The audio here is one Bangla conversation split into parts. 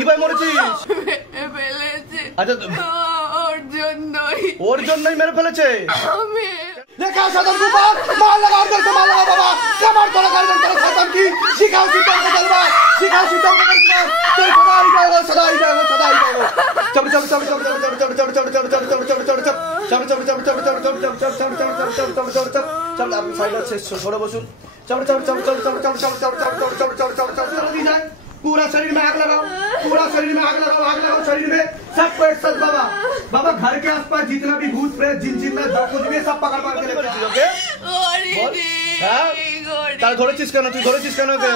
কিভাবে মরেছিস? আচ্ছা ওর জন্যই মেরে ফেলেছে। देखा सदन के ऊपर मार लगा उधर से मार लगा बाबा कमर तोड़ कर दे खत्म की सिखाओ सिद्धाम का जलवा सिखाओ सिद्धाम का करिश्मा तेरे सदा ही जाएगा सदा ही जाएगा चल चल चल चल चल चल चल चल चल चल चल चल चल चल चल चल आप साइड से छोड़ो बसुन चल चल चल चल चल चल चल चल चल चल चल चल चल चल दी जाए पूरा शरीर में आग लगाओ पूरा शरीर में आग लगाओ शरीर में सबको एक साथ बाबा बाबा घर के आसपास जितना भी भूत प्रेत जिन जिन्ना कुछ भी सब पकड़ पकड़ के लेके ओके तार ধরেছিস কেন তুই ধরেছিস কেন কে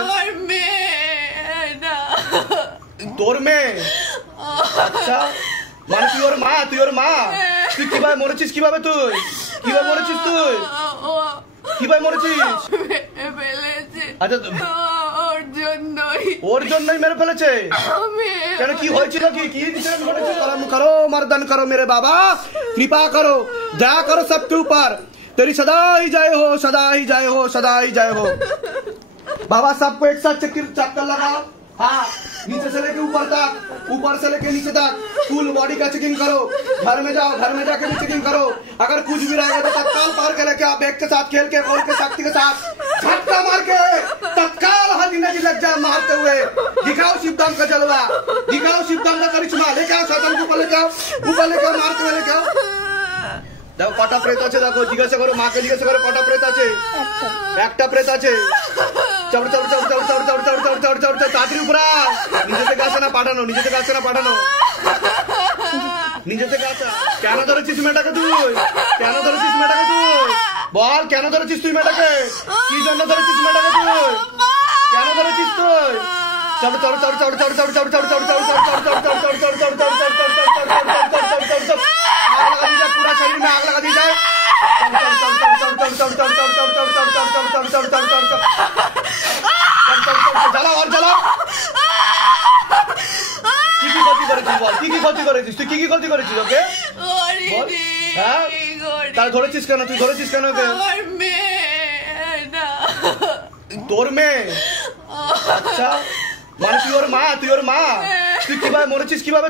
তোর মেয়ে আচ্ছা মানে তুই ওর মা তুই কিভাবে মরেছিস কিভাবে মরেছিস তুই কিভাবে মরেছিস আচ্ছা ওর জন্যই মেরে ফেলেছে কেন কি হয়েছিল কি ইনসিডেন্ট ঘটেছিল করম করো मर्दन करो मेरे बाबा कृपा करो दया करो सबके ऊपर तेरी सदा ही जय हो सदा ही जय हो सदा ही जय हो बाबा सबको एक साथ चक्कर लगाओ हाँ नीचे से लेके ऊपर से लेके नीचे तक फुल बॉडी का चेकिंग करो घर में जाके भी चेकिंग करो अगर कुछ भी रहेगा तो तत्काल पकड़ के लेके आप बैग के साथ खेल के गोल के शक्ति के साथ झटका मार के तत्काल हल्दी नदी लग जाए मारते हुए दिखाओ शिवधाम का जलवा दिखाओ शिवधाम का करिश्मा लेके आओ शैतान को ऊपर लेके आओ मारते हुए लेके आओ দেখো কটা প্রেত আছে দেখো জিজ্ঞাসা করো মাকে জিজ্ঞাসা করো কটা প্রেত আছে একটা প্রেত আছে চল চল চল চল চল চল চল চল চল চল তাড়াতাড়ি উপরে নিজে থেকে আসে না পাঠানো নিজে থেকে আসা কেন ধরেছিস মেয়েটাকে তুই বল কেন ধরেছিস তুই মেয়েটাকে কি জন্য ধরেছিস মেয়েটাকে তুই কেন ধরেছিস তুই চল চল চল চল চল চল চল চল চল চল चल पूरा शरीर में आग लगा दी जाए जला और जला কি ক্ষতি করেছিস তুই কি ক্ষতি করেছিস ওকে হ্যাঁ তার ধরেছিস কেন তুই ধরেছিস কেন ওকে তোর মেয়ে আচ্ছা মানে তুই ওর মা তুই কিভাবে মরেছিস কিভাবে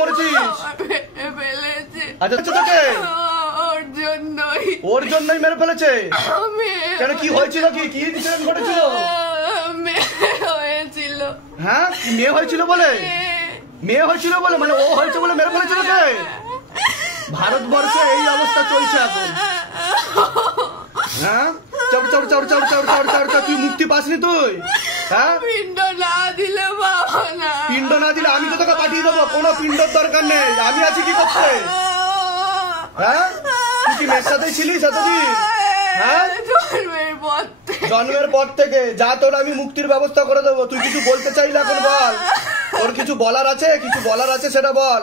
মরেছিস আচ্ছা তোকে ওর জন্যই মেরে ফেলেছে কেন কি হয়েছিল কি ইনসিডেন্ট ঘটেছিল হ্যাঁ মেয়ে হয়েছিল বলে মানে ও হয়েছে বলে মেরে ফেলেছিল কে ভারতবর্ষে এই অবস্থা চলছে এখন হ্যাঁ তুই মুক্তি পাসনি তুই হ্যাঁ পিণ্ড না দিলে আমি তো তোকে পাঠিয়ে দেবো কোনো পিণ্ডর দরকার নেই আমি আছি কি করতে হ্যাঁ তুই কি মেয়ের সাথে ছিলিস এতদিন হ্যাঁ জন্মের পর থেকে যা তোর আমি মুক্তির ব্যবস্থা করে দেবো তুই কিছু বলতে চাইলে এখন বল তোর কিছু বলার আছে সেটা বল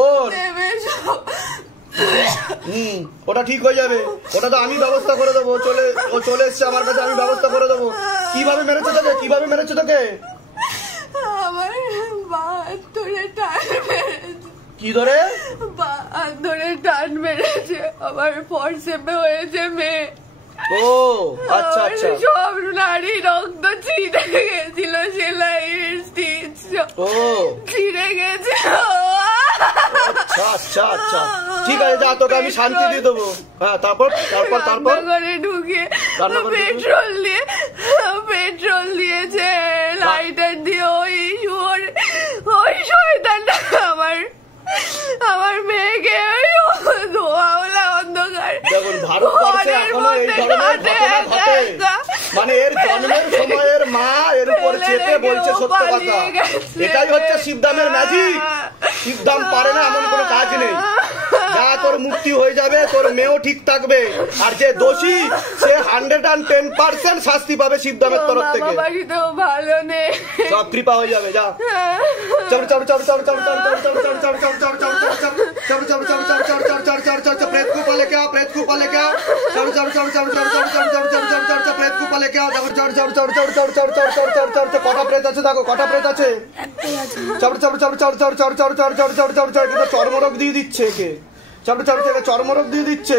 ওর ওটা ঠিক হয়ে যাবে ওটা তো আমি ব্যবস্থা করে দেবো ও চলে এসছে আমার কাছে আমি ব্যবস্থা করে দেবো কিভাবে মেরেছে তোকে কি ধরে টান মেরেছে আমার ফরসেপে হয়েছে মেয়ে ও আচ্ছা সব নারী রক্ত ছিঁড়ে গেছিল সেলাইয়ের স্টিচ ছিঁড়ে গেছে আচ্ছা ঠিক আছে যা তোকে আমি শান্তি দিয়ে দেবো হ্যাঁ তারপর ঘরে ঢুকে পেট্রোল দিয়েছে লাইটার দিয়ে ওই শয়তানটা আমার মেয়েকে ধোঁয়াওয়ালা অন্ধকার দেখুন ভারতবর্ষে এখনো এই ধরনের ঘটনা ঘটে মানে এর জন্মের সময়ের মা এর উপর চেপে বলছে সত্য কথা এটাই হচ্ছে শিবধামের ম্যাজিক শিবধাম পারে না এমন কোনো কাজ নেই যা তোর মুক্তি হয়ে যাবে তোর মেয়েও ঠিক থাকবে আর যে দোষী সে 110% শাস্তি পাবে শিবধামের তরফ থেকে ভালো নেই সব কৃপা হয়ে যাবে যা प्रेत को लेके आओ प्रेत को लेके आओ कटा प्रेत আছে দেখো কটা প্রেত আছে চর্মরোগ দিয়ে দিচ্ছে চর্মরোগ দিয়ে দিচ্ছে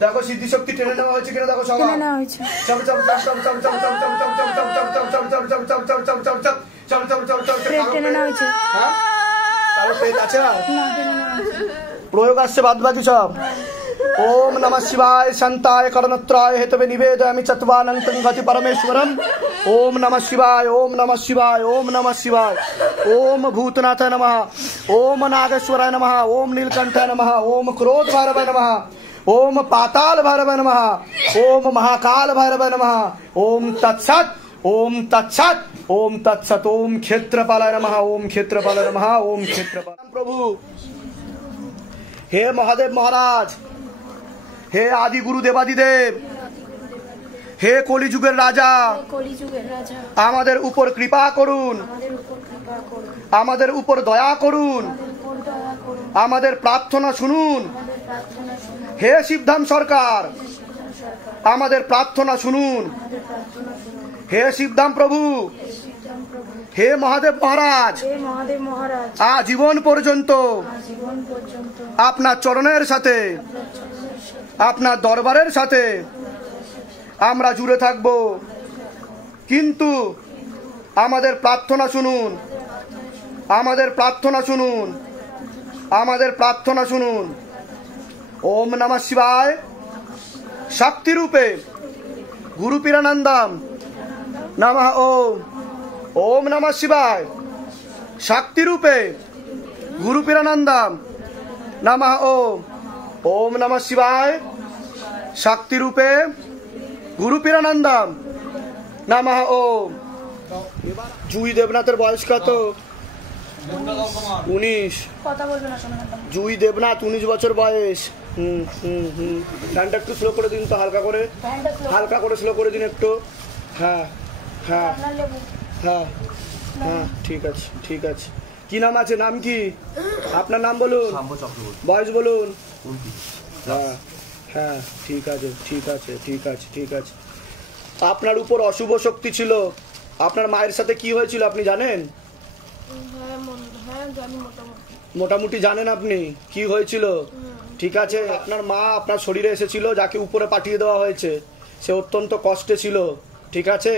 দেখো সিদ্ধি শক্তি টেনে নেওয়া হয়েছে কিনা দেখো সবাই। প্রয়োগ আসছে বাদ বাকি সব। ओम नमः शिवाय शांताय कर्णत्राय हेतवे निवेदयामि चत्वानन्तं गति परमेश्वरम। ओम नमः शिवाय ओम नमः शिवाय ओम नमः शिवाय। ओम भूतनाथाय नमः ओम नागेश्वराय नमः ओम नीलकंठाय नमः ओम क्रोध भैरवाय नमः ओम पाताल भैरवाय नमः ओम महाकाल भैरवाय नमः। ओम तत्सत ओम तत्सत ओम तत्सत। ओम क्षेत्रपालाय नमः ओम क्षेत्रपालाय नमः ओम क्षेत्रपाल। प्रभु हे महादेव महाराज, हे आदि गुरु देवादिदेव, हे कलिजुगेर राजा, आमादेर ऊपर कृपा करुन, आमादेर ऊपर दया करुन, आमादेर प्रार्थना शुनुन। हे शिवधाम सरकार आमादेर प्रार्थना शुनुन। हे शिवधाम प्रभु, हे महादेव महाराज, आजीवन पर्यन्त आपनार चरणेर साथे आपनार दरबारेर साथे आमरा जुड़े थाकबो, किन्तु आमादेर प्रार्थना शुनुन, आमादेर प्रार्थना शुनुन, आमादेर प्रार्थना शुनुन। ओम नमः शिवाय शक्ति रूपे गुरु पीरानंदम नमः। ओम नमः शिवाय शक्ति रूपे गुरु पीरानंदम नमः। ओम नमः शिवाय शक्ति रूपे गुरु पीरानंदम नमः। जुई देवनाथের বয়স কত? 19। जुई देवनाथ 19 বছর বয়স। গানটা একটু স্লো করে দিন তো, হালকা করে স্লো করে দিন একটু। হ্যাঁ হ্যাঁ হ্যাঁ হ্যাঁ ঠিক আছে ঠিক আছে। কি নাম আছে? নাম কি আপনার? নাম বলুন, বয়স বলুন। হ্যাঁ হ্যাঁ ঠিক আছে ঠিক আছে ঠিক আছে ঠিক আছে। আপনার উপর অশুভ শক্তি ছিল। আপনার মায়ের সাথে কি হয়েছিল আপনি জানেন? মোটামুটি জানেন আপনি কি হয়েছিল? ঠিক আছে, আপনার মা আপনার শরীরে এসেছিল, যাকে উপরে পাঠিয়ে দেওয়া হয়েছে, সে অত্যন্ত কষ্টে ছিল। ঠিক আছে,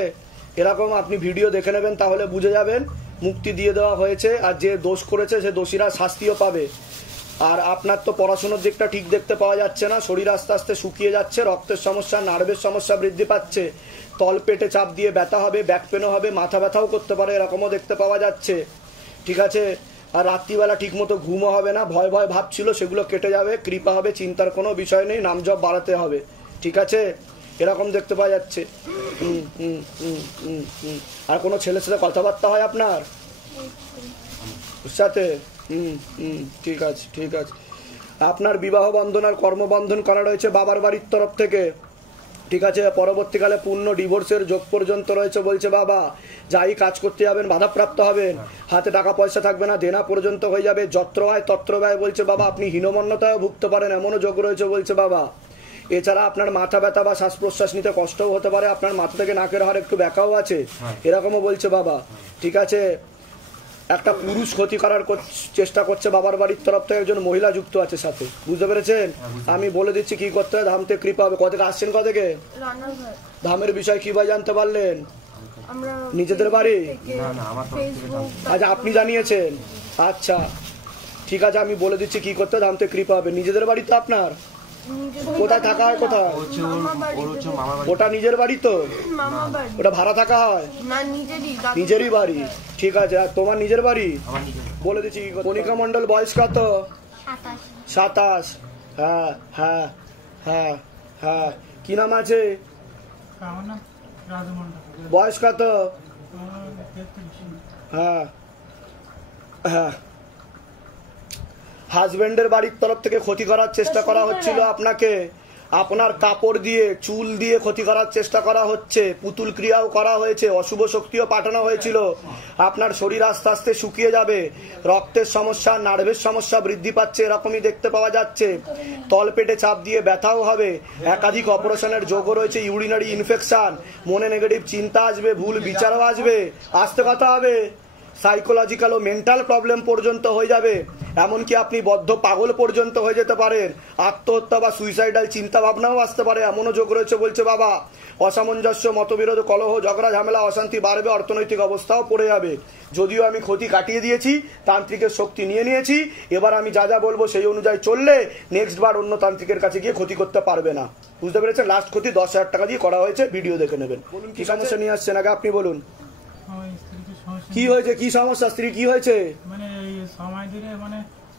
এরকম আপনি ভিডিও দেখে নেবেন, তাহলে বুঝে যাবেন মুক্তি দিয়ে দেওয়া হয়েছে। আর যে দোষ করেছে সে দোষীরা শাস্তিও পাবে। আর আপনার তো পড়াশোনার দিকটা ঠিক দেখতে পাওয়া যাচ্ছে না, শরীর আস্তে আস্তে শুকিয়ে যাচ্ছে, রক্তের সমস্যা, নার্ভের সমস্যা বৃদ্ধি পাচ্ছে, তল পেটে চাপ দিয়ে ব্যথা হবে, ব্যাক পেনও হবে, মাথা ব্যথাও করতে পারে, এরকমও দেখতে পাওয়া যাচ্ছে। ঠিক আছে, আর রাত্রিবেলা ঠিক মতো ঘুমও হবে না, ভয় ভয় ভাব ছিল সেগুলো কেটে যাবে, কৃপা হবে, চিন্তার কোনো বিষয় নেই, নাম জপ বাড়াতে হবে। ঠিক আছে, এরকম দেখতে পাওয়া যাচ্ছে। আর কোনো ছেলের সাথে কথাবার্তা হয় আপনার সাথে? ঠিক আছে ঠিক আছে। আপনার বিবাহ বন্ধন আর কর্মবন্ধন করা রয়েছে বাবার বাড়ির তরফ থেকে। ঠিক আছে, পরবর্তীকালে পূর্ণ ডিভোর্সের যোগ পর্যন্ত রয়েছে বলছে বাবা। যাই কাজ করতে যাবেন বাধাপ্রাপ্ত হবেন, হাতে টাকা পয়সা থাকবে না, দেনা পর্যন্ত হয়ে যাবে, যত্র হয় তত্র ব্যয় বলছে বাবা। আপনি হীনমন্যতায় ভুগতে পারেন, এমনও যোগ রয়েছে বলছে বাবা। এছাড়া আপনার মাথা ব্যথা বা শ্বাস প্রশ্বাস নিতে কষ্টও হতে পারে, আপনার মাথা থেকে নাকের হাড় একটু ব্যাকাও আছে, এরকমও বলছে বাবা। ঠিক আছে, একটা পুরুষ ক্ষতি করার চেষ্টা করছে বাবার বাড়ির তরফ থেকে, একজন মহিলা যুক্ত আছে সাথে, বুঝতে পেরেছেন? আমি বলে দিচ্ছি কি করতে হবে, ধামতে কৃপা হবে। কোথা থেকে আসছেন? কোথা থেকে? ধামের বিষয় কিভাবে জানতে পারলেন? নিজেদের বাড়ি? আচ্ছা, আপনি জানিয়েছেন? আচ্ছা ঠিক আছে, আমি বলে দিচ্ছি কি করতে হবে, ধামতে কৃপা হবে। নিজেদের বাড়ি তো আপনার? কোথায় থাকা হয়? কোথায়? ওটা নিজের বাড়ি তো? ওটা ভাড়া থাকা হয়? নিজেরই বাড়ি। ঠিক আছে, আর তোমার নিজের বাড়ি? বলে দিচ্ছি। কণিকা মন্ডল বয়স কত? 27। হ্যাঁ হ্যাঁ হ্যাঁ হ্যাঁ। কি নাম আছে? বয়স কত? হ্যাঁ হ্যাঁ। হাজবেন্ডের বাড়ির তরফ থেকে ক্ষতি করার চেষ্টা করা হচ্ছিল আপনাকে, আপনার কাপড় দিয়ে, চুল দিয়ে ক্ষতি করার চেষ্টা করা হচ্ছে, পুতুল ক্রিয়াও করা হয়েছে, অশুভ শক্তিও পাঠানো হয়েছিল। আপনার শরীর আস্তে আস্তে শুকিয়ে যাবে, রক্তের সমস্যা, নার্ভের সমস্যা বৃদ্ধি পাচ্ছে, এরকমই দেখতে পাওয়া যাচ্ছে। তল পেটে চাপ দিয়ে ব্যথাও হবে, একাধিক অপারেশনের যোগও রয়েছে, ইউরিনারি ইনফেকশন, মনে নেগেটিভ চিন্তা আসবে, ভুল বিচারও আসবে, আস্তে কথা হবে, সাইকোলজিক্যাল ও মেন্টাল প্রবলেম পর্যন্ত হয়ে যাবে, এমনকি আপনি বদ্ধ পাগল পর্যন্ত হয়ে যেতে পারেন, আত্মহত্যা বা সুইসাইডাল চিন্তা ভাবনাও আসতে পারে, এমনও যোগ রয়েছে বলছে বাবা। অসামঞ্জস্য, মতবিরোধ, কলহ, ঝগড়া, ঝামেলা, অশান্তি বাড়বে, অর্থনৈতিক অবস্থাও পড়ে যাবে। যদিও আমি ক্ষতি কাটিয়ে দিয়েছি, তান্ত্রিকের শক্তি নিয়ে নিয়েছি, এবার আমি যা যা বলবো সেই অনুযায়ী চললে নেক্সট বার অন্য তান্ত্রিকের কাছে গিয়ে ক্ষতি করতে পারবে না। বুঝতে পেরেছেন? লাস্ট ক্ষতি 10,000 টাকা দিয়ে করা হয়েছে, ভিডিও দেখে নেবেন। বলুন কি সমস্যা নিয়ে আসছেন, আগে আপনি বলুন কি হয়েছে, কি সমস্যা, স্ত্রী কি হয়েছে? মানে এই সময় ধরে মানে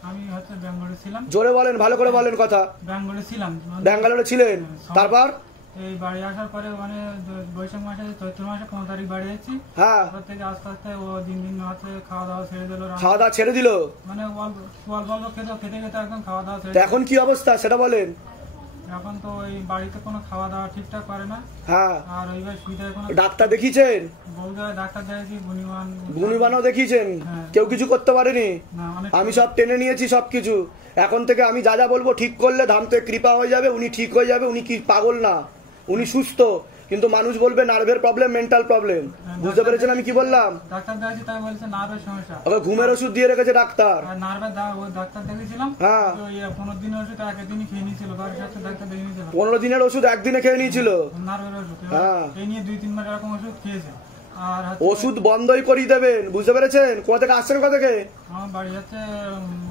আমি হচ্ছে ব্যাঙ্গালোরে ছিলাম। জোরে বলেন, ভালো করে বলেন কথা। ব্যাঙ্গালোরে ছিলাম। ব্যাঙ্গালোরে ছিলেন, তারপর এই বাড়ি আসার পরে মানে বৈশাখ মাসে চৈত্র মাসে 15 তারিখ বাড়ি যাচ্ছি। হ্যাঁ, তারপর থেকে আস্তে আস্তে ও দিন দিন হচ্ছে খাওয়া দাওয়া ছেড়ে দিল। খাওয়া দাওয়া ছেড়ে দিল মানে অল্প অল্প খেতে খেতে একদম খাওয়া দাওয়া ছেড়ে। এখন কি অবস্থা সেটা বলেন। এখন তো ওই বাড়িতে কোনো খাওয়া দাওয়া ঠিকঠাক করে না। হ্যাঁ, আর ওইবার সুবিধা কোনো ডাক্তার দেখিয়েছেন? বউদা ডাক্তার দেখাচ্ছি, গুণিবানও দেখিয়েছেন, কেউ কিছু করতে পারেনি। আমি সব টেনে নিয়েছি সবকিছু। এখন থেকে আমি যা যা বলবো ঠিক করলে ধামতে কৃপা হয়ে যাবে, উনি ঠিক হয়ে যাবে। উনি কি পাগল না, উনি সুস্থ, কিন্তু মানুষ বলবে নার্ভের প্রবলেম, মেন্টাল প্রবলেম। বুঝতে পেরেছেন আমি কি বললাম? ডাক্তার দেখাচ্ছি, তাই বলছে নার্ভের সমস্যা। ওকে ঘুমের ওষুধ দিয়ে রেখেছে ডাক্তার। নার্ভের ডাক্তার দেখেছিলাম। হ্যাঁ, 15 দিনের ওষুধ একদিনই খেয়ে নিয়েছিল। বাড়ির সাথে ডাক্তার দেখে নিয়েছিল। 15 দিনের ওষুধ একদিনে খেয়ে নিয়েছিল নার্ভের ওষুধ। হ্যাঁ, এই নিয়ে 2-3 মাস এরকম ওষুধ খেয়েছে। আর ওষুধ বন্ধই করিয়ে দেবেন। বুঝতে পেরেছেন? কোথা থেকে আসছেন, কোথা থেকে? আমার বাড়ি হচ্ছে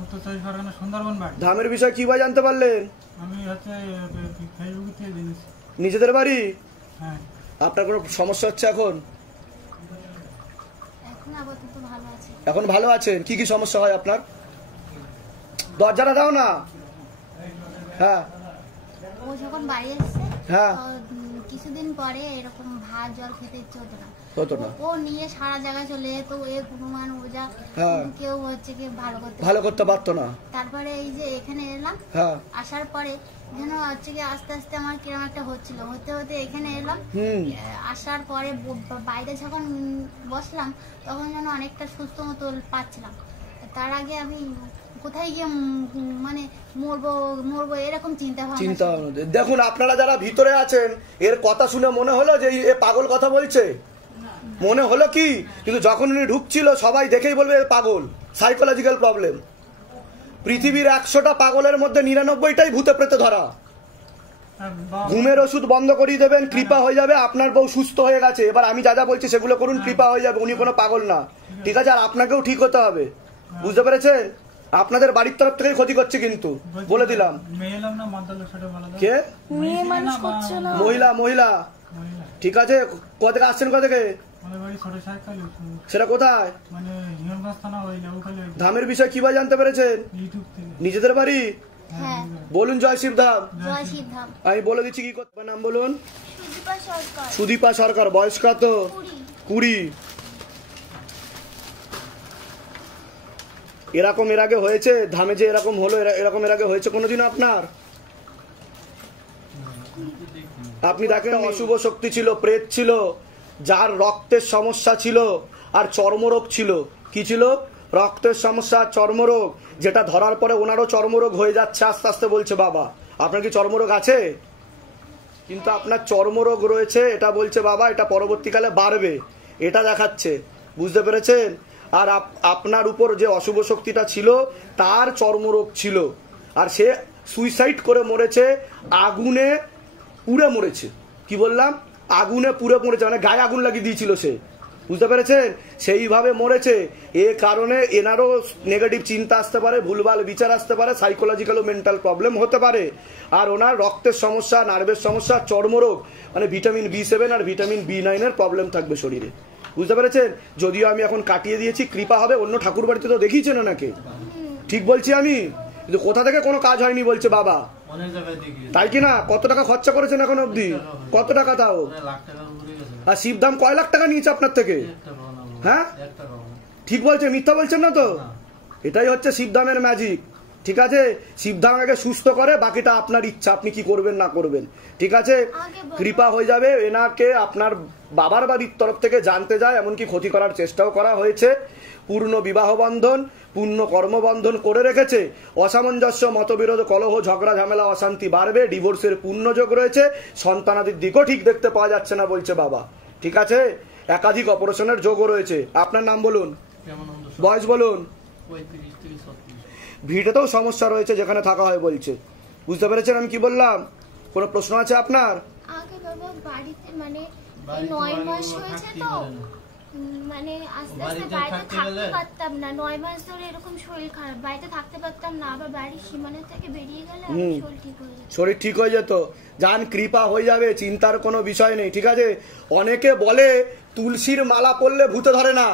উত্তর 24 পরগনা, সুন্দরবন বাড়ি। ধামের বিষয় কি ভাই জানতে পারলেন? আমি হচ্ছে ফেসবুক থেকে জেনেছি। নিজেদের বাড়ি? হ্যাঁ। আপনার কোনো সমস্যা হচ্ছে এখন? এখন ভালো আছেন? কি কি সমস্যা হয় আপনার? দরজাটা দাও না। হ্যাঁ, ও যখন বাড়ি আসছে, হ্যাঁ, কিছুদিন পরে এরকম ভাত জল খেতে ইচ্ছে হতো না। ও নিয়ে সারা জায়গায় চলে যেত, এ গুণমান ওজা, কেউ হচ্ছে কি ভালো করতে পারতো না। তারপরে এই যে এখানে এলাম, আসার পরে যেন হচ্ছে কি আস্তে আস্তে আমার কিরকম একটা হচ্ছিল, হতে হতে এখানে এলাম। আসার পরে বাইরে যখন বসলাম তখন যেন অনেকটা সুস্থ মতো পাচ্ছিলাম। তার আগে আমি কোথায় গিয়ে মানে মরবো এরকম চিন্তা ভাবনা। দেখুন, আপনারা যারা ভিতরে আছেন এর কথা শুনে মনে হলো যে এ পাগল কথা বলছে, মনে হলো কি? কিন্তু যখন উনি ঢুকছিল সবাই দেখেই বলবে পাগল, সাইকোলজিক্যাল প্রবলেম। পৃথিবীর 100টা পাগলের মধ্যে 99টাই ভূতে প্রেতে ধরা। ঘুমের ওষুধ বন্ধ করিয়ে দেবেন, কৃপা হয়ে যাবে। আপনার বউ সুস্থ হয়ে গেছে, এবার আমি যা যা বলছি সেগুলো করুন, কৃপা হয়ে যাবে। উনি কোনো পাগল না, ঠিক আছে? আর আপনাকেও ঠিক হতে হবে। বুঝতে পেরেছেন? আপনাদের বাড়ির তরফ থেকে ক্ষতি করছে কিন্তু, বলে দিলাম। কে? মহিলা, মহিলা, ঠিক আছে। কোথা থেকে আসছেন, কোথা থেকে? সেটা কোথায়? ধামের বিষয় কিভাবে জানতে পেরেছেন? নিজেদের বাড়ি? বলুন জয় শিবধাম। আমি বলে দিচ্ছি কি করতে। নাম বলুন। সুদীপা সরকার। বয়স কত? 20। এরকম এর আগে হয়েছে ধামে যে এরকম হলো, এরকম এর আগে হয়েছে কোনোদিনও আপনার? আপনি দেখেন অশুভ শক্তি ছিল, প্রেত ছিল, যার রক্তের সমস্যা ছিল আর চর্মরোগ ছিল। কি ছিল? রক্তের সমস্যা, চর্মরোগ, যেটা ধরার পরে ওনারও চর্মরোগ হয়ে যাচ্ছে আস্তে আস্তে বলছে বাবা। আপনার কি চর্মরোগ আছে? কিন্তু আপনার চর্মরোগ রয়েছে, এটা বলছে বাবা এটা পরবর্তীকালে বাড়বে, এটা দেখাচ্ছে। বুঝতে পেরেছেন? আর আপনার উপর যে অশুভ শক্তিটা ছিল তার চর্মরোগ ছিল, আর সে সুইসাইড করে মরেছে, আগুনে পুড়ে মরেছে। কি বললাম? আগুনে পুড়ে মরেছে, মানে গায়ে আগুন লাগিয়ে দিয়েছিল সে। বুঝতে পেরেছেন? সেইভাবে মরেছে। এ কারণে এনারও নেগেটিভ চিন্তা আসতে পারে, ভুলভাল বিচার আসতে পারে, সাইকোলজিক্যাল ও মেন্টাল প্রবলেম হতে পারে। আর ওনার রক্তের সমস্যা, নার্ভের সমস্যা, চর্মরোগ, মানে ভিটামিন B7 আর ভিটামিন B9 এর প্রবলেম থাকবে শরীরে। বুঝতে পেরেছেন? যদিও আমি এখন কাটিয়ে দিয়েছি, কৃপা হবে। অন্য ঠাকুর বাড়িতে তো দেখিয়েছেন ওনাকে, ঠিক বলছি আমি? কিন্তু কোথা থেকে কোনো কাজ হয়নি বলছে বাবা, তাই কি না? কত টাকা খরচা করেছেন এখন অবধি? কত টাকা তাও? আর শিবধাম কয় লাখ টাকা নিয়েছে আপনার থেকে? হ্যাঁ, ঠিক বলছে, মিথ্যা বলছেন না তো? এটাই হচ্ছে শিবধামের ম্যাজিক, ঠিক আছে? শিবধাম আগে সুস্থ করে, বাকিটা আপনার ইচ্ছা, আপনি কি করবেন না করবেন, ঠিক আছে? কৃপা হয়ে যাবে। এনাকে আপনার বাবার বাড়ির তরফ থেকে জানতে যায়, এমনকি ক্ষতি করার চেষ্টাও করা হয়েছে। পূর্ণ বিবাহ বন্ধন, পূর্ণ কর্মবন্ধন করে রেখেছে। অসামঞ্জস্য, মতবিরোধ, কলহ, ঝগড়া, ঝামেলা, অশান্তি বাড়বে। ডিভোর্সের পূর্ণ যোগ রয়েছে। সন্তানাদির দিকও ঠিক দেখতে পাওয়া যাচ্ছে না বলছে বাবা, ঠিক আছে? একাধিক অপারেশনের যোগও রয়েছে। আপনার নাম বলুন। বয়স বলুন। ভিটেতেও সমস্যা রয়েছে যেখানে থাকা হয় বলছে, বুঝতে পেরেছেন আমি কি বললাম? কোনো প্রশ্ন আছে আপনার? আগে বাবা বাড়িতে মানে 9 মাস হয়েছে তো, মানে আস্তে আস্তে বাড়িতে থাকতে পারতাম না, 9 মাস ধরে এরকম শরীর খারাপ, বাড়িতে থাকতে পারতাম না, আবার বাড়ির সীমানা থেকে বেরিয়ে গেলে শরীর ঠিক হয়ে যেত। শরীর ঠিক হয়ে যেত, যান কৃপা হয়ে যাবে, চিন্তার কোনো বিষয় নেই, ঠিক আছে? অনেকে বলে তুলসীর মালা পরলে ভূতে ধরে না,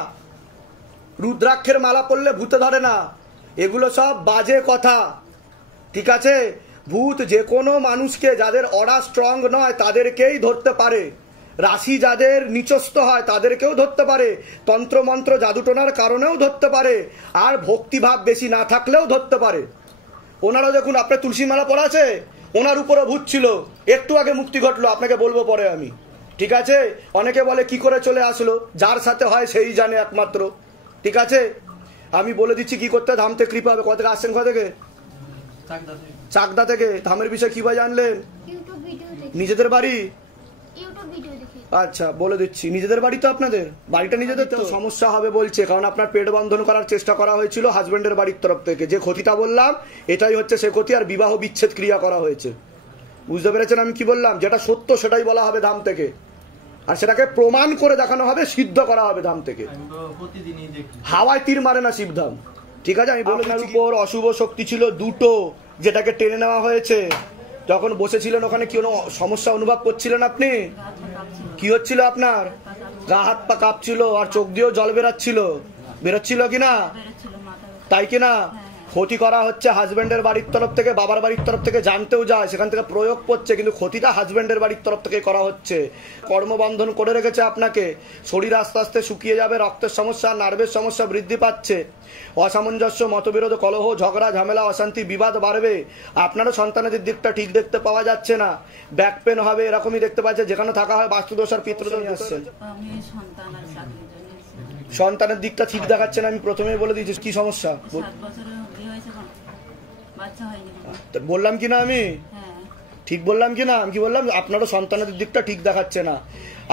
রুদ্রাক্ষের মালা পরলে ভূতে ধরে না, এগুলো সব বাজে কথা, ঠিক আছে? ভূত যে কোনো মানুষকে, যাদের অরা স্ট্রং নয় তাদেরকেই ধরতে পারে, রাশি যাদের নিচস্থ হয় তাদেরকেও ধরতে পারে, তন্ত্রমন্ত্র জাদুটোনার কারণেও ধরতে পারে, আর ভক্তিভাব বেশি না থাকলেও ধরতে পারে। ওনারা দেখুন, আপনার তুলসী মালা পরা আছে, ওনার উপরে ভূত ছিল, একটু আগে মুক্তি ঘটলো, আপনাকে বলবো পরে আমি, ঠিক আছে? অনেকে বলে কি করে চলে আসলো, যার সাথে হয় সেই জানে একমাত্র, ঠিক আছে? আমি বলে দিচ্ছি কি করতে, ধামতে কৃপা হবে। কোথা থেকে আসছেন? কোথা থেকে? চাকদা থেকে। ধামের বিষয়ে কি ভাই জানলেন? নিজেদের বাড়ি? আচ্ছা বলে দিচ্ছি, নিজেদের বাড়ি তো আপনাদের, বাড়িটা নিজেদের তো। সমস্যা হবে বলছে, কারণ আপনার পেট বন্ধন করার চেষ্টা করা হয়েছিল হাজবেন্ডের বাড়ির তরফ থেকে, যে ক্ষতিটা বললাম এটাই হচ্ছে সে ক্ষতি, আর বিবাহ বিচ্ছেদ ক্রিয়া করা হয়েছে, বুঝতে পেরেছেন আমি কি বললাম? যেটা সত্য সেটাই বলা হবে ধাম থেকে, আর সেটাকে প্রমাণ করে দেখানো হবে, সিদ্ধ করা হবে ধাম থেকে। হাওয়ায় তীর মারে না শিবধাম, ঠিক আছে? আমি বলে আপনার উপর অশুভ শক্তি ছিল দুটো, যেটাকে টেনে নেওয়া হয়েছে। যখন বসেছিলেন ওখানে কি কোনো সমস্যা অনুভব করছিলেন আপনি? কি হচ্ছিল আপনার? গা হাত পা কাঁপছিল, আর চোখ দিয়েও জল বেরোচ্ছিল কিনা? তাই কিনা? ক্ষতি করা হচ্ছে হাজবেন্ডের বাড়ির তরফ থেকে, বাবার বাড়ির তরফ থেকে, জানতেও যায়, সেখান থেকে প্রয়োগ করছে, কিন্তু ক্ষতিটা হাজবেন্ডের বাড়ির তরফ থেকে করা হচ্ছে। কর্মবন্ধন করে রেখেছে আপনাকে, শরীর আস্তে আস্তে শুকিয়ে যাবে, রক্তের সমস্যা, নার্ভের সমস্যা বৃদ্ধি পাচ্ছে, অসামঞ্জস্য, মতবিরোধ, কলহ, ঝগড়া, ঝামেলা, অশান্তি, বিবাদ বাড়বে, আপনারও সন্তানের দিকটা ঠিক দেখতে পাওয়া যাচ্ছে না, ব্যাক পেন হবে, এরকমই দেখতে পাচ্ছে। যেখানে থাকা হয় বাস্তুদোষ আর পিতৃদোষ আসছেন, সন্তানের দিকটা ঠিক দেখাচ্ছে না। আমি প্রথমেই বলে দিয়েছি কি সমস্যা বললাম কিনা, আমি ঠিক বললাম কিনা? আমি কি বললাম? আপনারও সন্তানের দিকটা ঠিক দেখাচ্ছে না,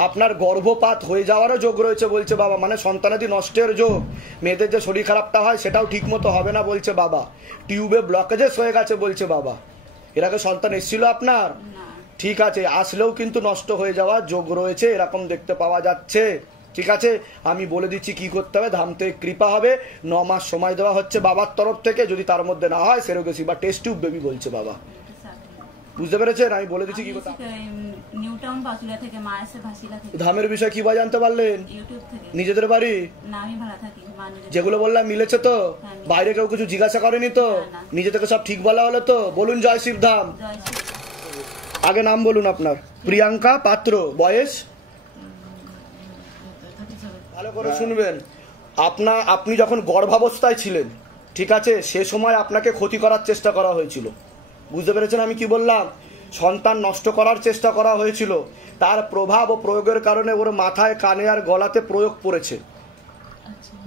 আপনার গর্ভপাত হয়ে যাওয়ারও যোগ রয়েছে বলছে বাবা, মানে সন্তানাদি নষ্টের যোগ, মেয়েদের যে শরীর খারাপটা হয় সেটাও ঠিক মতো হবে না বলছে বাবা, টিউবে ব্লকেজেস হয়ে গেছে বলছে বাবা। এর আগে সন্তান এসেছিল আপনার? ঠিক আছে, আসলেও কিন্তু নষ্ট হয়ে যাওয়ার যোগ রয়েছে, এরকম দেখতে পাওয়া যাচ্ছে, ঠিক আছে? আমি বলে দিচ্ছি কি করতে হবে, ধামতে কৃপা হবে, 9 মাস সময় দেওয়া হচ্ছে বাবার তরফ থেকে, যদি তার মধ্যে না হয় সেরোগেসি বা টেস্ট টিউব বেবি বলছে বাবা, বুঝতে পেরেছেন? আমি বলে দিচ্ছি কি করতে হবে। ধামের বিষয় কি বা জানতে পারলেন? নিজেদের বাড়ি? যেগুলো বললাম মিলেছে তো? বাইরে কেউ কিছু জিজ্ঞাসা করেনি তো? নিজে থেকে সব ঠিক বলা হলো তো? বলুন জয় শিব ধাম। আগে নাম বলুন আপনার। প্রিয়াঙ্কা পাত্র। বয়স? ভালো করে শুনবেন, আপনি যখন গর্ভাবস্থায় ছিলেন, ঠিক আছে, সে সময় আপনাকে ক্ষতি করার চেষ্টা করা হয়েছিল, বুঝতে পেরেছেন আমি কি বললাম? সন্তান নষ্ট করার চেষ্টা করা হয়েছিল, তার প্রভাব ও প্রয়োগের কারণে ওর মাথায়, কানে আর গলাতে প্রয়োগ পড়েছে,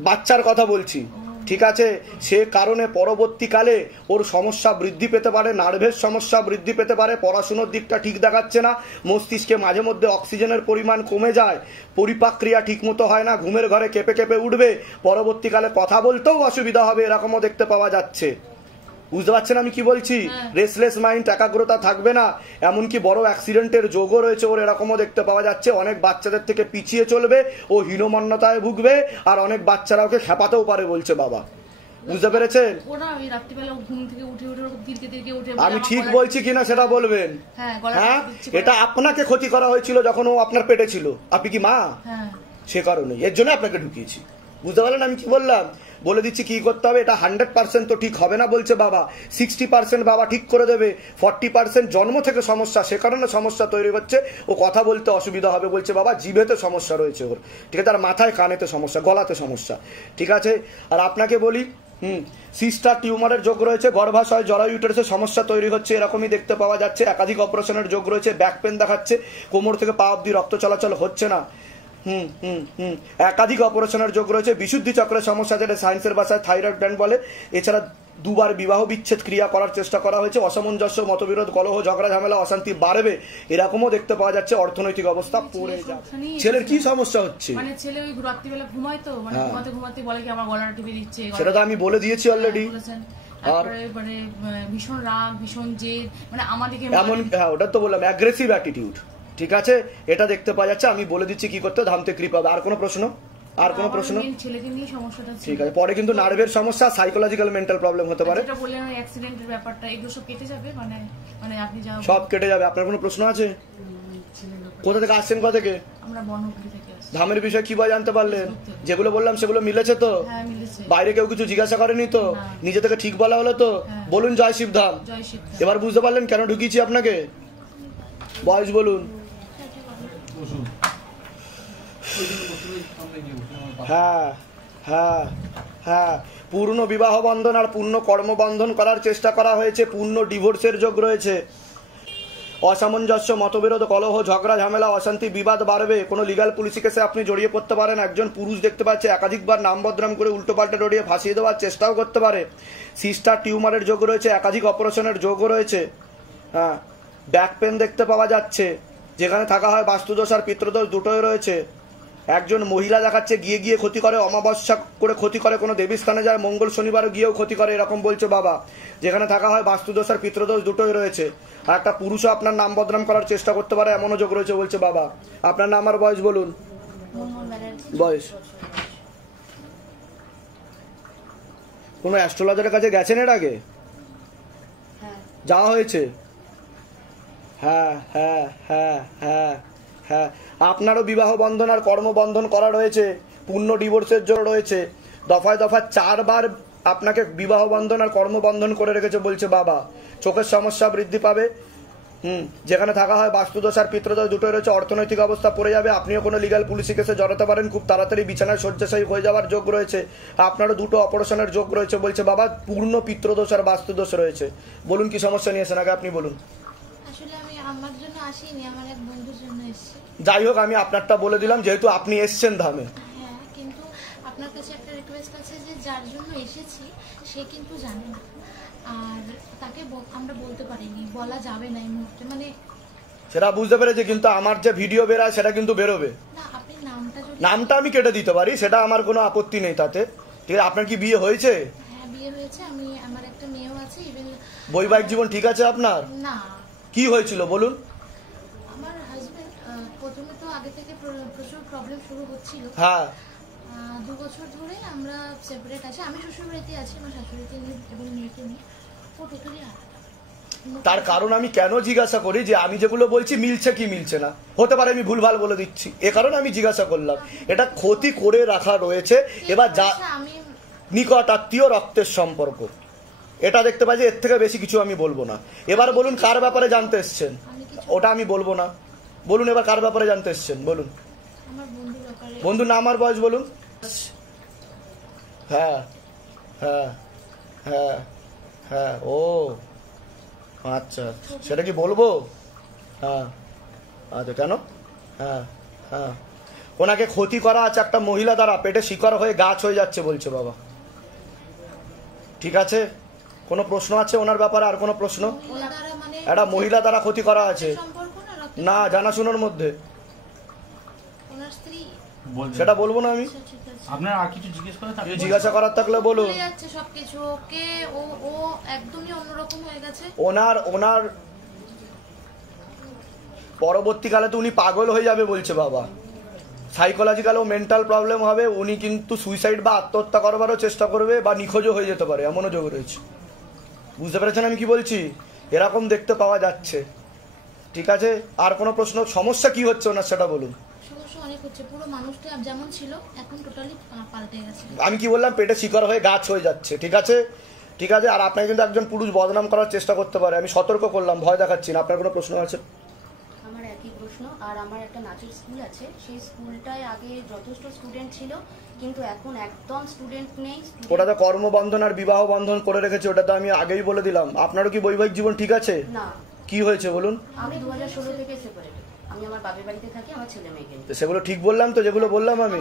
বাচ্চার কথা বলছি, ঠিক আছে? সে কারণে পরবর্তীকালে ওর সমস্যা বৃদ্ধি পেতে পারে, নার্ভের সমস্যা বৃদ্ধি পেতে পারে, পড়াশুনোর দিকটা ঠিক দেখাচ্ছে না, মস্তিষ্কে মাঝে মধ্যে অক্সিজেনের পরিমাণ কমে যায়, পরিপাক ক্রিয়া ঠিক মতো হয় না, ঘুমের ঘরে কেঁপে কেঁপে উঠবে, পরবর্তীকালে কথা বলতেও অসুবিধা হবে, এরকমও দেখতে পাওয়া যাচ্ছে, বুঝতে পারছেন আমি কি বলছি? রেসলেস মাইন্ড, একাগ্রতা থাকবে না, এমনকি বড় অ্যাক্সিডেন্টের যোগও রয়েছে ওর, এরকমও দেখতে পাওয়া যাচ্ছে। অনেক বাচ্চাদের থেকে পিছিয়ে চলবে, ও হীনমন্যতায় ভুগবে, আর অনেক বাচ্চারা ওকে খেপাতেও পারে বলছে বাবা, বুঝতে পেরেছেন? আমি ঠিক বলছি কিনা সেটা বলবেন। হ্যাঁ, এটা আপনাকে ক্ষতি করা হয়েছিল যখন ও আপনার পেটে ছিল, আপনি কি মা? সে কারণে, এর জন্য আপনাকে ঢুকিয়েছি, বুঝতে পারলেন আমি কি বললাম? বলে দিচ্ছি কি করতে হবে। এটা 100% তো ঠিক হবে না বলছে বাবা, 60% বাবা ঠিক করে দেবে, 40% জন্ম থেকে সমস্যা, সে কারণে সমস্যা তৈরি হচ্ছে, ও কথা বলতে অসুবিধা হবে বলছে বাবা, জিভেতে সমস্যা রয়েছে ওর, ঠিক আছে, তার মাথায়, কানেতে সমস্যা, গলাতে সমস্যা, ঠিক আছে? আর আপনাকে বলি, সিস্টার টিউমারের যোগ রয়েছে, গর্ভাশয়, জরায়ু, ইউটেরাসে সমস্যা তৈরি হচ্ছে, এরকমই দেখতে পাওয়া যাচ্ছে, একাধিক অপারেশনের যোগ রয়েছে, ব্যাক পেন দেখাচ্ছে, কোমর থেকে পা অব্দি রক্ত চলাচল হচ্ছে না, একাধিক অপারেশনের যোগ রয়েছে, বিশুদ্ধি চক্রের সমস্যা, যেটা সায়েন্সের ভাষায় থাইরয়েড গ্ল্যান্ড বলে। এছাড়া দুবার বিবাহ বিচ্ছেদ ক্রিয়া করার চেষ্টা করা হয়েছে, অসামঞ্জস্য, মতবিরোধ, কলহ, ঝগড়া ঝামেলা, অশান্তি বাড়বে এরকমও দেখতে পাওয়া যাচ্ছে, অর্থনৈতিক অবস্থা পড়ে যায়। ছেলের কি সমস্যা হচ্ছে? মানে ছেলে ওই রাত্রিবেলা ঘুমায় তো, মানে ঘুমাতে বলে কি আমার গলাটা টিপে দিচ্ছে, সেটা তো আমি বলে দিয়েছি অলরেডি। তারপরে মানে ভীষণ রাগ, ভীষণ জেদ, মানে আমাদেরকে এমন, হ্যাঁ ওটা তো বললাম অ্যাগ্রেসিভ অ্যাটিটিউড। ঠিক আছে, এটা দেখতে পাওয়া যাচ্ছে। আমি বলে দিচ্ছি কি করতে, ধামতে কৃপা। আর কোনো প্রশ্ন? আর কোনো প্রশ্ন? ছেলেকে নিয়ে সমস্যাটা ঠিক আছে, পরে কিন্তু নার্ভের সমস্যা, সাইকোলজিক্যাল মেন্টাল প্রবলেম হতে পারে। যেটা বললেন অ্যাক্সিডেন্টের ব্যাপারটা, এগুলো সব কেটে যাবে, মানে আপনি যা সব কেটে যাবে। আপনার কোনো প্রশ্ন আছে? কোথা থেকে আসছেন? কোথা থেকে? আমরা বনহুগলি থেকে আসছি। ধামের বিষয়ে কি জানতে পারলেন? যেগুলো বললাম সেগুলো মিলেছে তো? হ্যাঁ মিলেছে। বাইরে কেউ কিছু জিজ্ঞাসা করেনি তো? নিজে থেকে ঠিক বলা হলো তো? বলুন জয় শিবধাম। জয় শিবধাম। এবার বুঝতে পারলেন কেন ঢুকিয়েছি আপনাকে? বয়স বলুন। হ্যাঁ হ্যাঁ হ্যাঁ, পূর্ণ বিবাহ বন্ধন আর পূর্ণ কর্মবন্ধন করার চেষ্টা করা হয়েছে, পূর্ণ ডিভোর্সের যোগ রয়েছে, অসামঞ্জস্য, মতবিরোধ, কলহ, ঝগড়া ঝামেলা, অশান্তি, বিবাদ বাড়বে, কোনো লিগাল পুলিশি কেসে আপনি জড়িয়ে পড়তে পারেন। একজন পুরুষ দেখতে পাচ্ছে একাধিকবার নাম বদনাম করে উল্টোপাল্টা ডরিয়ে ফাঁসিয়ে দেওয়ার চেষ্টাও করতে পারে। সিস্টার টিউমারের যোগ রয়েছে, একাধিক অপারেশনের যোগও রয়েছে। হ্যাঁ, ব্যাক পেন দেখতে পাওয়া যাচ্ছে, যেখানে থাকা হয় বাস্তুদোষ আর পিতৃদোষ দুটোই রয়েছে। একজন মহিলা দেখাচ্ছে গিয়ে গিয়ে ক্ষতি করে, অমাবস্যা করে ক্ষতি করে, কোনো দেবীস্থানে যায়, মঙ্গল শনিবার গিয়েও ক্ষতি করে, এরকম বলছে বাবা। যেখানে থাকা হয় বাস্তুদোষ আর পিতৃদোষ দুটোই রয়েছে। আর একটা পুরুষও আপনার নাম বদনাম করার চেষ্টা করতে পারে, এমনও যোগ রয়েছে বলছে বাবা। আপনার নাম আর বয়স বলুন। বয়স? কোনো অ্যাস্ট্রোলজারের কাছে গেছেন এর আগে? যাওয়া হয়েছে? হ্যাঁ হ্যাঁ হ্যাঁ হ্যাঁ হ্যাঁ, আপনারও বিবাহ বন্ধন আর কর্মবন্ধন করা রয়েছে, পূর্ণ ডিভোর্সের জন্য রয়েছে। দফায় দফায় 4 বার আপনাকে বিবাহ বন্ধন আর কর্মবন্ধন করে রেখেছে বলছে বাবা। চোখের সমস্যা বৃদ্ধি পাবে। যেখানে থাকা হয় বাস্তুদোষ আর পিতৃদোষ দুটোই রয়েছে, অর্থনৈতিক অবস্থা পড়ে যাবে। আপনিও কোনো লিগাল পুলিশি কেসে জড়াতে পারেন, খুব তাড়াতাড়ি বিছানায় শয্যাশায়ী হয়ে যাওয়ার যোগ রয়েছে। আপনারও 2টো অপারেশনের যোগ রয়েছে বলছে বাবা, পূর্ণ পিতৃদোষ আর বাস্তুদোষ রয়েছে। বলুন কি সমস্যা নিয়েছেন, আগে আপনি বলুন। আসলে আমি আমার জন্য আসিনি, আমার এক বন্ধুর জন্য এসেছি। যাই হোক, আমি আপনারটা বলে দিলাম যেহেতু আপনি এসছেন ধামে। হ্যাঁ, কিন্তু আপনার কাছে একটা রিকোয়েস্ট আছে যে যার জন্য এসেছি সে কিন্তু জানে না, আর তাকে আমরা বলতে পারিনি, বলা যাবে না এই মুহূর্তে, মানে সেটা বুঝতে পেরেছি, কিন্তু আমার যে ভিডিও বেরায় সেটা কিন্তু বেরোবে না। আপনি নামটা আমি কেটে দিতে পারি, সেটা আমার কোনো আপত্তি নেই তাতে। ঠিক আছে, আপনার কি বিয়ে হয়েছে? হ্যাঁ, বিয়ে হয়েছে, আমার একটা মেয়েও আছে। ইভেন বৈবাহিক জীবন ঠিক আছে আপনার? না। কি হয়েছিল বলুন? আমার হাজবেন্ড প্রথমে তো আগে থেকে প্রচুর প্রবলেম শুরু হচ্ছিল। হ্যাঁ, 2 বছর ধরে আমরা সেপারেট আছি। আমি শ্বশুর বাড়িতে আছি, আমার শাশুড়িকে নিয়ে এবং মেয়েকে নিয়ে। ও টোটালি আলাদা। তার কারণ আমি কেন জিজ্ঞাসা করি যে আমি যেগুলো বলছি মিলছে কি মিলছে না, হতে পারে আমি ভুলভাল বলে দিচ্ছি, এ কারণে আমি জিজ্ঞাসা করলাম। এটা ক্ষতি করে রাখা রয়েছে। এবার যা নিকট আত্মীয়, রক্তের সম্পর্ক, এটা দেখতে পাই যে এর থেকে বেশি কিছু আমি বলবো না। এবার বলুন কার ব্যাপারে জানতে এসছেন? ওটা আমি বলবো না। বলুন এবার কার ব্যাপারে জানতে এসছেন বলুন। বন্ধুর নাম আর বয়স বলুন। হ্যাঁ হ্যাঁ হ্যাঁ হ্যাঁ, ও আচ্ছা, সেটা কি বলবো? হ্যাঁ আচ্ছা, কেন? হ্যাঁ হ্যাঁ, ওনাকে ক্ষতি করা আছে একটা মহিলা দ্বারা, পেটে শিকড় হয়ে গাছ হয়ে যাচ্ছে বলছে বাবা। ঠিক আছে, কোনো প্রশ্ন আছে ওনার ব্যাপারে? আর কোনো প্রশ্ন? একটা মহিলা দ্বারা ক্ষতি করা আছে না, জানাশোনার মধ্যে, সেটা বলবো না আমি। আপনার আর কিছু জিজ্ঞাসা করার থাকলে বলুন। সবকিছু ওকে, ও একদমই অন্যরকম হয়ে গেছে। ওনার পরবর্তীকালে তো উনি পাগল হয়ে যাবে বলছে বাবা। সাইকোলজিক্যাল ও মেন্টাল প্রবলেম হবে, উনি কিন্তু সুইসাইড বা আত্মহত্যা করবারও চেষ্টা করবে, বা নিখোঁজও হয়ে যেতে পারে, এমনও যোগ রয়েছে। বুঝতে পেরেছেন আমি কি বলছি? এরকম দেখতে পাওয়া যাচ্ছে। ঠিক আছে, আর কোনো প্রশ্ন? সমস্যা কি হচ্ছে ওনার সেটা বলুন। পুরো মানুষটা যেমন ছিল এখন টোটালি পাল্টে গেছে। আমি কি বললাম? পেটে শিকড় হয়ে গাছ হয়ে যাচ্ছে। ঠিক আছে ঠিক আছে, আর আপনাকে কিন্তু একজন পুরুষ বদনাম করার চেষ্টা করতে পারে, আমি সতর্ক করলাম, ভয় দেখাচ্ছি না। আপনার কোনো প্রশ্ন আছে? আমার একই প্রশ্ন। আর আমার একটা নাচের স্কুল আছে, সেই স্কুলটায় আগে যথেষ্ট স্টুডেন্ট ছিল, কিন্তু এখন একদম স্টুডেন্ট নেই। ওটাতে কর্মবন্ধন আর বিবাহ বন্ধন করে রেখেছে, ওটা তো আমি আগেই বলে দিলাম। আপনারও কি বৈবাহিক জীবন ঠিক আছে? না। কি হয়েছে বলুন? আমি 2016 থেকে সেপারেট। আমি আমার বাপের বাড়িতে থাকি, আমার ছেলে মেয়েকে নিয়ে। সেগুলো ঠিক বললাম তো, যেগুলো বললাম আমি?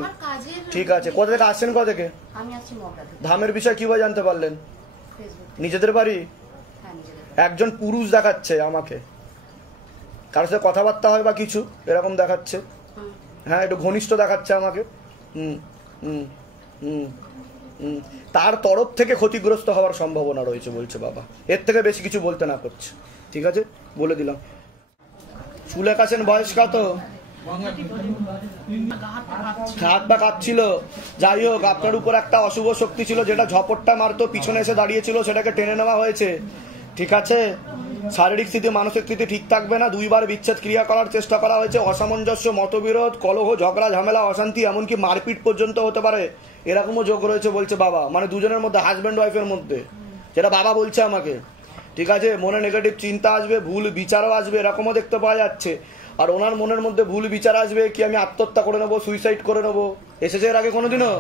ঠিক আছে। কোথা থেকে আসছেন? কোথা থেকে? আমি আসছি মগরা থেকে। ধামের বিষয় কিভাবে জানতে পারলেন? ফেসবুক। নিজেদের বাড়ি? হ্যাঁ, নিজেদের। একজন পুরুষ দেখাচ্ছে আমাকে, কারোর সাথে কথাবার্তা হয় বা কিছু এরকম দেখাচ্ছে। হ্যাঁ, একটু ঘনিষ্ঠ দেখাচ্ছে আমাকে। তার তরফ থেকে ক্ষতিগ্রস্ত হওয়ার সম্ভাবনা রয়েছে বলছে বাবা। এর থেকে বেশি কিছু বলতে না করছে। ঠিক আছে, বলে দিলাম। চুলে কাছেন, বয়স কত? হাত পা কাঁপছিল। যাই হোক, আপনার উপর একটা অশুভ শক্তি ছিল যেটা ঝপটটা মারতো, পিছনে এসে দাঁড়িয়েছিল, সেটাকে টেনে নেওয়া হয়েছে। ঠিক আছে, শারীরিক স্থিতি মানসিক স্থিতি ঠিক থাকবে না। 2 বার বিচ্ছেদ ক্রিয়া করার চেষ্টা করা হয়েছে। অসামঞ্জস্য, মতবিরোধ, কলহ, ঝগড়া, ঝামেলা, অশান্তি, এমনকি মারপিট পর্যন্ত হতে পারে, এরকমও যোগ রয়েছে বলছে বাবা। মানে দুজনের মধ্যে, হাজব্যান্ড ওয়াইফের মধ্যে, যেটা বাবা বলছে আমাকে। ঠিক আছে, মনে নেগেটিভ চিন্তা আসবে, ভুল বিচারও আসবে, এরকমও দেখতে পাওয়া যাচ্ছে। আর ওনার মনের মধ্যে ভুল বিচার আসবে কি আমি আত্মহত্যা করে নেবো, সুইসাইড করে নেবো। এসেছে এর আগে কোনোদিনও?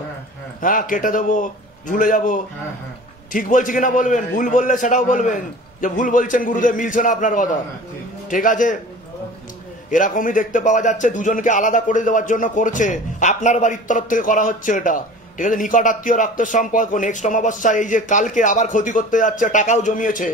হ্যাঁ, কেটে দেবো, ঝুলে যাবো। ঠিক বলছি কিনা বলবেন, ভুল বললে সেটাও বলবেন যে ভুল বলছেন গুরুদেব, মিলছে না আপনার কথা। ঠিক আছে, এরকমই দেখতে পাওয়া যাচ্ছে। দুজনকে আলাদা করে দেওয়ার জন্য করছে, আপনার বাড়ির তরফ থেকে করা হচ্ছে এটা। ঠিক আছে, নিকট আত্মীয়, রক্তের সম্পর্ক। নেক্সট অমাবস্যা এই যে কালকে আবার ক্ষতি করতে যাচ্ছে, টাকাও জমিয়েছে।